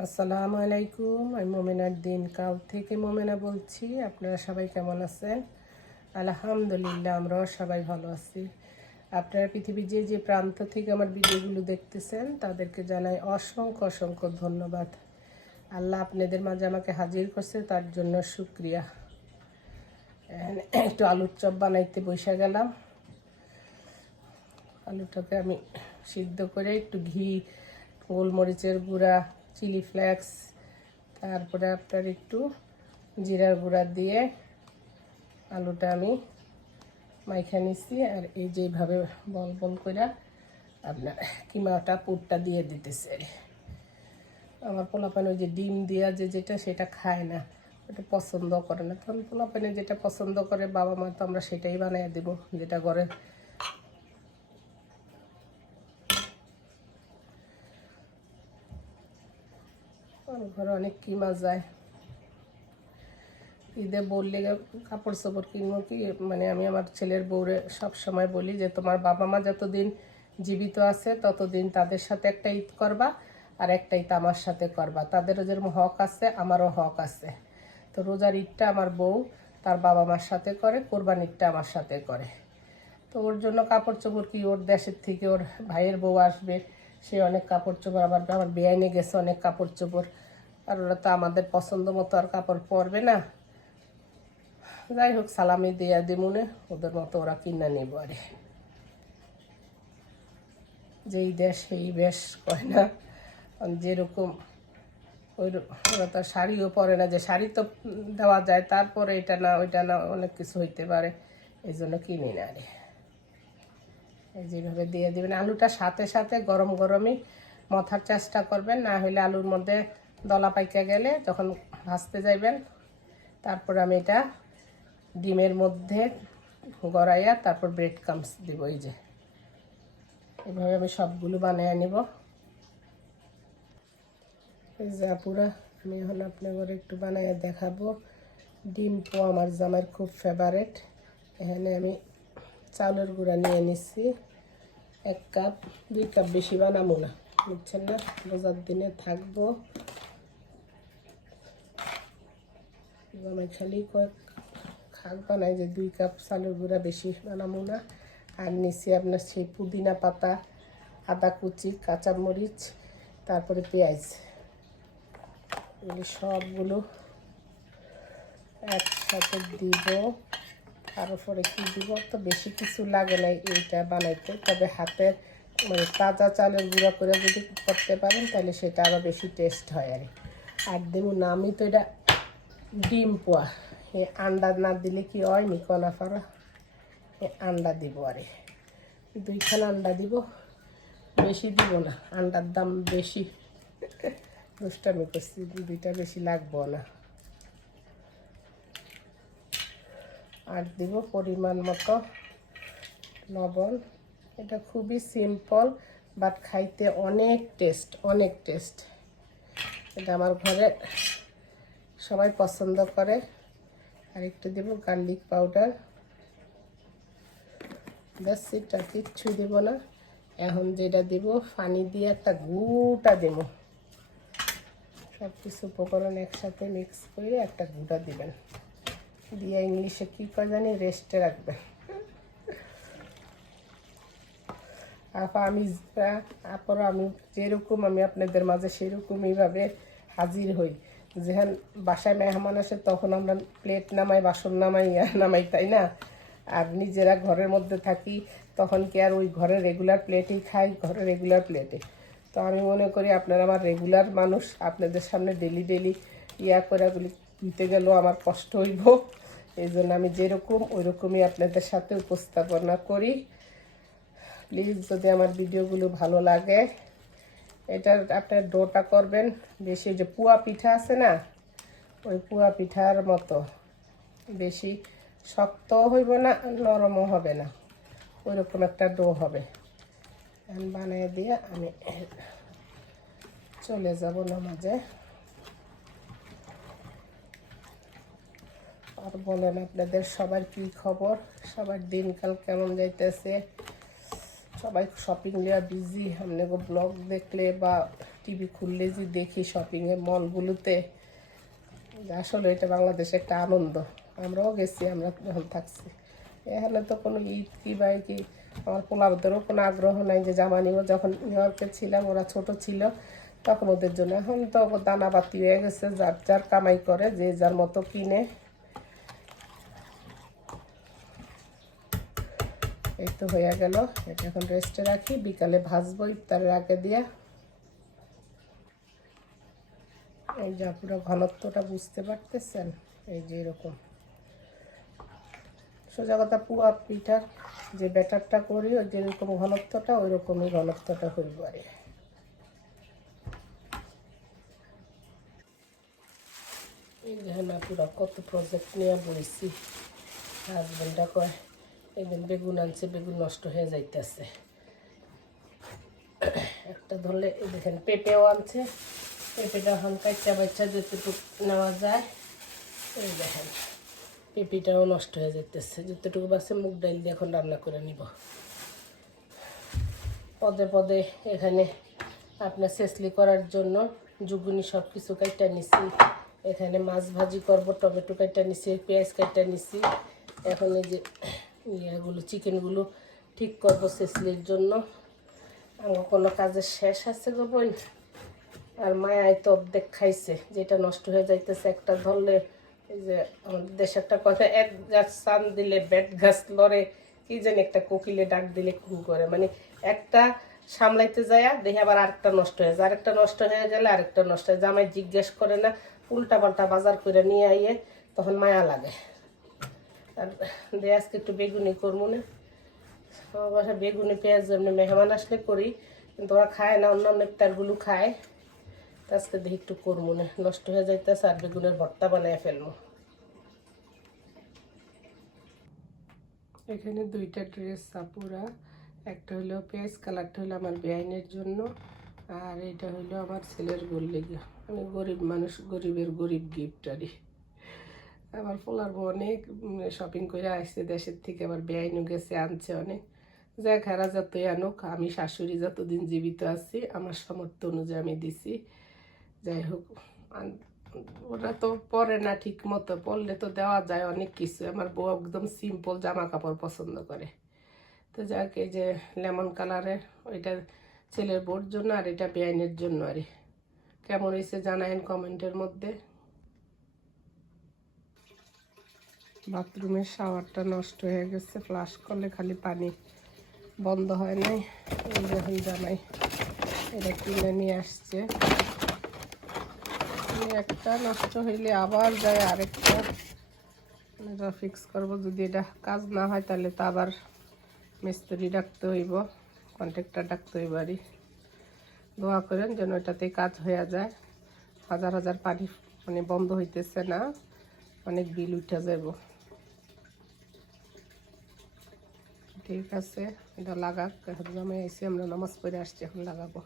আসসালামু আলাইকুম, আমি মোমেনার দিন কাল থেকে মোমেনা বলছি। আপনারা সবাই কেমন আছেন? আলহামদুলিল্লাহ, আমরাও সবাই ভালো আছি। আপনারা পৃথিবীর যে যে প্রান্ত থেকে আমার ভিডিওগুলো দেখতেছেন, তাদেরকে জানাই অসংখ্য অসংখ্য ধন্যবাদ। আল্লাহ আপনাদের মাঝে আমাকে হাজির করছে, তার জন্য এখানে একটু আলুর চপ বানাইতে বসে গেলাম। আলুটাকে আমি সিদ্ধ করে একটু ঘি, গোলমরিচের গুঁড়া চিলি ফ্লেক্স, তারপরে আপনার একটু জিরার গুঁড়া দিয়ে আলুটা আমি মাইখা নিচ্ছি। আর এই যেভাবে বল বল করে আপনার কিমাটা পুরটা দিয়ে দিতেছে। আমার পোলাপানে ওই যে ডিম দেওয়া যে যেটা সেটা খায় না, ওটা পছন্দ করে না। তখন পোলাপানে যেটা পছন্দ করে বাবা মা তো আমরা সেটাই বানিয়ে দেবো, যেটা ঘরে আমার ঘরে অনেক কিমা যায়। ঈদে বললে কাপড় চোপড় কিনবো কি? মানে আমি আমার ছেলের বউরে সব সময় বলি যে, তোমার বাবা মা যতদিন জীবিত আছে, ততদিন তাদের সাথে একটা ঈদ করবা আর একটা ঈদ আমার সাথে করবা। তাদেরও যেরকম হক আছে, আমারও হক আছে। তো রোজার ঈদটা আমার বউ তার বাবা মার সাথে করে কোরবান ঈদটা আমার সাথে করে। তো ওর জন্য কাপড় চোপড় কি? ওর দেশের থেকে ওর ভাইয়ের বউ আসবে, সে অনেক কাপড় চোপড় আবার আমার বেআইনে গেছে অনেক কাপড় চোপড় আর ওরা তো আমাদের পছন্দ মতো আর কাপড় পরবে না। যাই হোক, সালামি দিয়া দিমুনে, ওদের মতো ওরা কিনা নেব আরে। যেই দেশ, সেই বেশ, কয় না? যেরকম ওই ওরা তো শাড়িও পরে না, যে শাড়ি তো দেওয়া যায়, তারপরে এটা না, ওইটা না, অনেক কিছু হইতে পারে, এই জন্য কিনি না রে যেভাবে দিয়ে দেবেন, আলুটা সাথে সাথে গরম গরমই মথার চেষ্টা করবেন, না হলে আলুর মধ্যে দলা পাইকা গেলে যখন ভাজতে যাইবেন, তারপর আমি এটা ডিমের মধ্যে গড়াইয়া তারপর ব্রেড কামস দিব এই যে। এভাবে আমি সবগুলো বানিয়ে নিব। যে আপুরা, আমি এখন আপনার একটু বানিয়ে দেখাবো। ডিম পো আমার জামার খুব ফেভারেট এখানে আমি চাউলের গুঁড়া নিয়ে নিচ্ছি। এক কাপ, দুই কাপ বেশি বানাবো না, বুঝছেন না? রোজার দিনে থাকব। আমি খালি কয়েক খাক বানাই যে দুই কাপ চালের গুঁড়া বেশি বানাবো না। আর নিচে আপনার সেই পুদিনা পাতা, আদা কুচি, কাঁচামরিচ, তারপরে পেঁয়াজ। এগুলি সবগুলো একসাথে দিব। তারপরে কি দিব? তো বেশি কিছু লাগে না এইটা বানাইতে। তবে হাতের মানে তাজা চালের গুঁড়া করে যদি করতে পারেন, তাহলে সেটা আরও বেশি টেস্ট হয় আর আর দেবো না, আমি তো এটা ডিম পোয়া। এই আন্ডা না দিলে কি হয়? নি কনা ফারা এই আন্ডা দিব আরে। দুইখানা আন্ডা দিব। বেশি দিব না। আন্ডার দাম বেশি। দুষ্টামি করছি, দুইটা বেশি লাগবো না। আর দিব পরিমাণ মতো লবণ। এটা খুবই সিম্পল, বাট খাইতে অনেক টেস্ট অনেক টেস্ট। এটা আমার ঘরে সবাই পছন্দ করে। আর একটু দেব গার্লিক পাউডার ব্যাস, এটা কিচ্ছু দেব না। এখন যেটা দেব, পানি দিয়ে একটা গুটা দেব। সব কিছু উপকরণ একসাথে মিক্স করে একটা গুঁড়া দিবেন। দিয়ে ইংলিশে কী করে জানি রেস্টে রাখবেন। আপা, আমি আপর আমি যেরকম, আমি আপনাদের মাঝে সেরকমইভাবে হাজির হই। যেখান বাসায় মেহমান আসে, তখন আমরা প্লেট নামাই, বাসন নামাই নামাই, তাই না? আর নিজেরা ঘরের মধ্যে থাকি, তখন কি আর ওই ঘরের রেগুলার প্লেটেই খাই, ঘরের রেগুলার প্লেটে তো আমি মনে করি আপনারা আমার রেগুলার মানুষ, আপনাদের সামনে ডেলি ডেলি ইয়া করে ওগুলি দিতে গেলেও আমার কষ্ট হইব। এই জন্য আমি যেরকম ওই রকমই আপনাদের সাথে উপস্থাপনা করি। প্লিজ যদি আমার ভিডিওগুলো ভালো লাগে এটা আপনার ডোটা করবেন, বেশি যে পুয়া পিঠা আছে না, ওই পুয়া পিঠার মতো। বেশি শক্তও হইব না, নরমও হবে না। ওই রকম একটা ডো হবে। বানিয়ে দিয়ে আমি চলে যাব নামাজে। আর বলেন আপনাদের সবার কি খবর? সবার দিনকাল কেমন যাইতেছে? সবাই শপিং লিয়া বিজি আপনাকে ব্লগ দেখলে বা টিভি খুললে যে দেখি শপিংয়ের মলগুলোতে আসলে এটা বাংলাদেশে একটা আনন্দ। আমরাও গেছি, আমরা যখন থাকছি। এখানে তো কোনো ঈদ কি বা কি, আমার পোলাপদেরও কোনো আগ্রহ নাই যে জামা নিব যখন নিউ ইয়র্কে ছিলাম, ওরা ছোট ছিল, তখন ওদের জন্য এখন তো দানা বাতি হয়ে গেছে, যার যার কামাই করে, যে যার মতো কিনে। এই তো হয়ে গেল। এটা এখন রেস্টে রাখি। বিকালে ভাজবো, ইফতারের আগে দিয়ে। এই যা পুরো ঘনত্বটা বুঝতে পারতেছেন? এই যে এরকম। সোজা কথা, পুয়া পিঠার যে ব্যাটারটা করি, ওই যেরকম ঘনত্বটা ওই রকমই ঘনত্বটা আর কি। এই দেখেন আপুরা, কত প্রজেক্ট নিয়ে বলেছি হাজবেন্ডটা কয়? একদিন বেগুন আনছে, বেগুন নষ্ট হয়ে যাইতেছে। একটা ধরলে দেখেন, পেঁপেও আনছে। পেঁপেটা এখন কাচ্চা বাচ্চা যতটুকু নেওয়া যায়, এই দেখেন, পেঁপেটাও নষ্ট হয়ে যাইতেছে। যতটুকু বাসে মুগ ডাইল দিয়ে এখন রান্না করে নিব। পদে পদে এখানে আপনার সেসলি করার জন্য জুগুনি সব কিছু কাইটা নিছি। এখানে মাছ ভাজি করব, টমেটো কাইটা নিছি, পেঁয়াজ কাইটা নিছি। এখন এই যে ইয়েগুলো চিকেনগুলো ঠিক করব সেসলির জন্য। আমার কোনো কাজের শেষ আছে গো বোন। আর মায়াই তো অর্ধেক খাইছে, যেটা নষ্ট হয়ে যাইতেছে একটা ধরলে, এই যে আমাদের দেশে একটা কথা, এক গাছ সান দিলে ব্যাট গাছ লড়ে, কি জানি একটা কোকিলে ডাক দিলে খুন করে। মানে একটা সামলাইতে যায়, দেখে আবার আরেকটা নষ্ট হয়ে যায়। আরেকটা নষ্ট হয়ে গেলে আরেকটা নষ্ট হয়ে যায়। জামাই জিজ্ঞেস করে না উল্টা পাল্টা বাজার করে নিয়ে আইয়ে, তখন মায়া লাগে। আর দিয়ে আজকে একটু বেগুনি করব না। আমার বাসায় বেগুনি, পেঁয়াজ এমনি মেহমান আসলে করি, কিন্তু ওরা খায় না অন্য ইফতারগুলো খায়। তো আজকে দেখি একটু করব না। নষ্ট হয়ে যাইতেছে আর বেগুনের ভর্তা বানায় ফেলব। এখানে দুইটা ড্রেস সাপুরা একটা হলো পেঁয়াজ কালারটা হলো আমার বেআইনের জন্য, আর এটা হলো আমার ছেলের গোল্লিগা আমি গরিব মানুষ, গরিবের গরিব গিফট আরই আমার পোলার বউ অনেক শপিং করে আসছে, দেশের থেকে আবার বেআইনও গেছে, আনছে অনেক। যাক হেরা যতই আনুক, আমি শাশুড়ি যতদিন জীবিত আছি, আমার সামর্থ্য অনুযায়ী আমি দিছি। যাই হোক ওরা তো পরে না ঠিক মতো পরলে তো দেওয়া যায় অনেক কিছু। আমার বউ একদম সিম্পল জামা কাপড় পছন্দ করে। তো যাক এই যে লেমন কালারের, ওইটা ছেলের বউর জন্য আর এটা বেআইনের জন্য আর কেমন হয়েছে জানায়েন কমেন্টের মধ্যে। বাথরুমের শাওয়ারটা নষ্ট হয়ে গেছে ফ্লাশ করলে খালি পানি বন্ধ হয় নাই। যখন জানাই এটা কিনে নিয়ে আসছে। একটা নষ্ট হইলে আবার যায় আরেকটা। এটা ফিক্স করব, যদি এটা কাজ না হয় তাহলে তো আবার মিস্ত্রি ডাকতে হইব কন্ট্রাক্টর ডাকতে হইব আরই। দোয়া করেন যেন এটাতে কাজ হয়ে যায়। হাজার হাজার পানি মানে বন্ধ হইতেছে না, অনেক বিল উঠে যাব ঠিক আছে এটা লাগাক এখন জমে এসে আমরা নামাজ পড়ে আসছি এখন লাগাবো।